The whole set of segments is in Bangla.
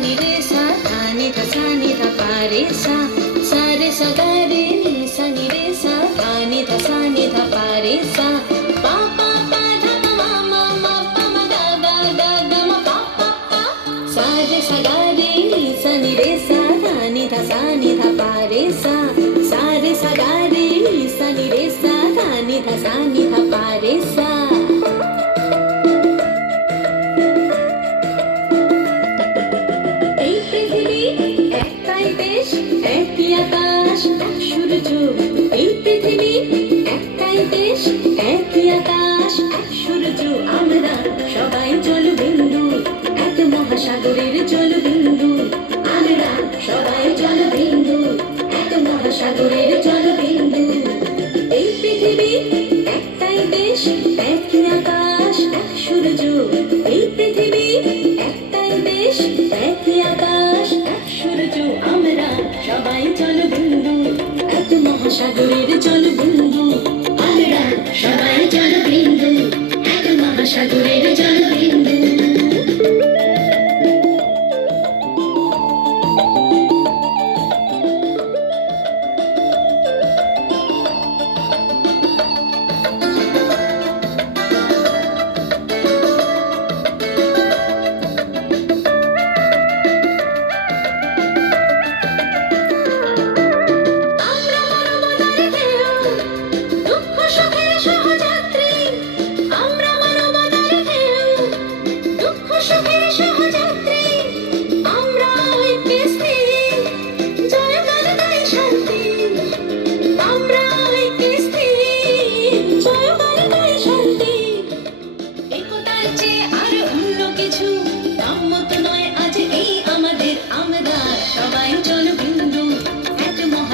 ni re sa tha ni tha pa re sa re sa ga re ni sa ni re sa tha ni tha pa re sa pa pa pa dha ma ma ma pa ma ga ga ga ga ma pa pa pa sa re sa ga re ni sa ni re sa tha ni tha pa re sa re sa ga re ni sa ni re sa tha ni tha pa re sa একই আকাশ এক সূর্য এই পৃথিবী একটাই দেশ একই আকাশ এক সূর্য আমরা সবাই জলবিন্দু এক মহাসাগরের জলবিন্দু আমরা সবাই জলবিন্দু এক মহাসাগরের জলবিন্দু এই পৃথিবী একটাই দেশ একই আকাশ এক সূর্য এই পৃথিবী একটাই দেশ একই আকাশ এক সূর্য আমরা সবাই জলবিন্দু এক মহাসাগরের জলবিন্দু আমরা সবাই জলবিন্দু এক মহাসাগরের জলবিন্দু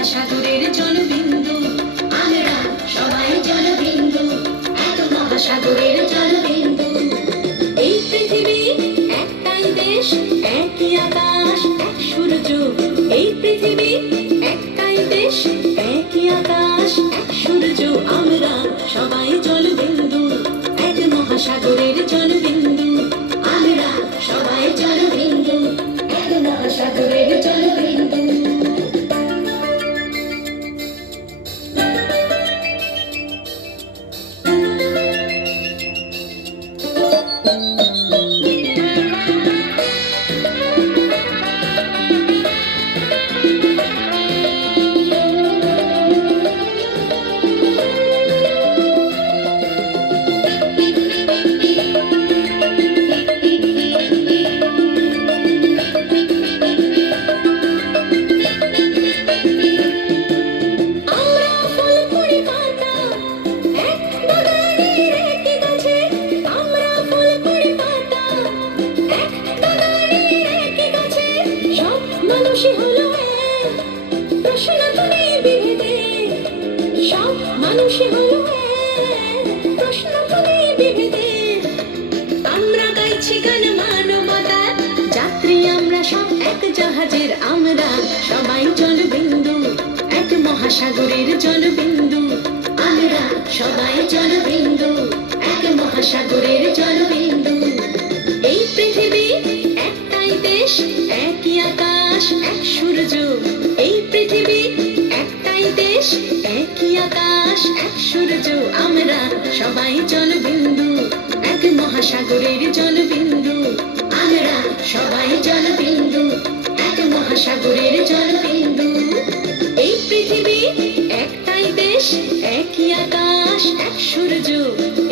সাগরের জলবিন্দু আমরা সবাই জলবিন্দু এক মহাসাগরের জলবিন্দু এই পৃথিবী একটাই দেশ একই আকাশ এক সূর্য এই পৃথিবী একটাই দেশ একই আকাশ এক সূর্য আমরা সবাই জলবিন্দু এক মহাসাগরের জলবিন্দু আমরা সবাই জলবিন্দু এক মহাসাগরের জলবিন্দু আমরা গাইছি গান মানবতার যাত্রী আমরা সব এক জাহাজের আমরা সবাই জলবিন্দু এক মহাসাগরের জলবিন্দু আমরা সবাই জলবিন্দু এক মহাসাগরের জলবিন্দু এই পৃথিবী একটাই দেশ একই আকাশ এক সূর্য এই পৃথিবী একটাই দেশ একই আকাশ এক সূর্য আমরা সবাই জলবিন্দু এক মহাসাগরের জলবিন্দু আমরা সবাই জলবিন্দু এক মহাসাগরের জলবিন্দু এই পৃথিবী একটাই দেশ একই আকাশ এক সূর্য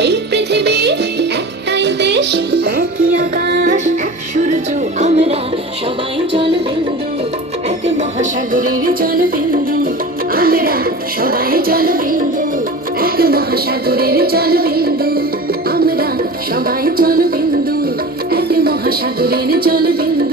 এই পৃথিবী একটাই দেশ একই আকাশ এক সূর্য আমরা সবাই জলবিন্দু এক মহাসাগরের জলবিন্দু আমরা সবাই জলবিন্দু এক মহাসাগরের জলবিন্দু আমরা সবাই জলবিন্দু এক মহাসাগরের জলবিন্দু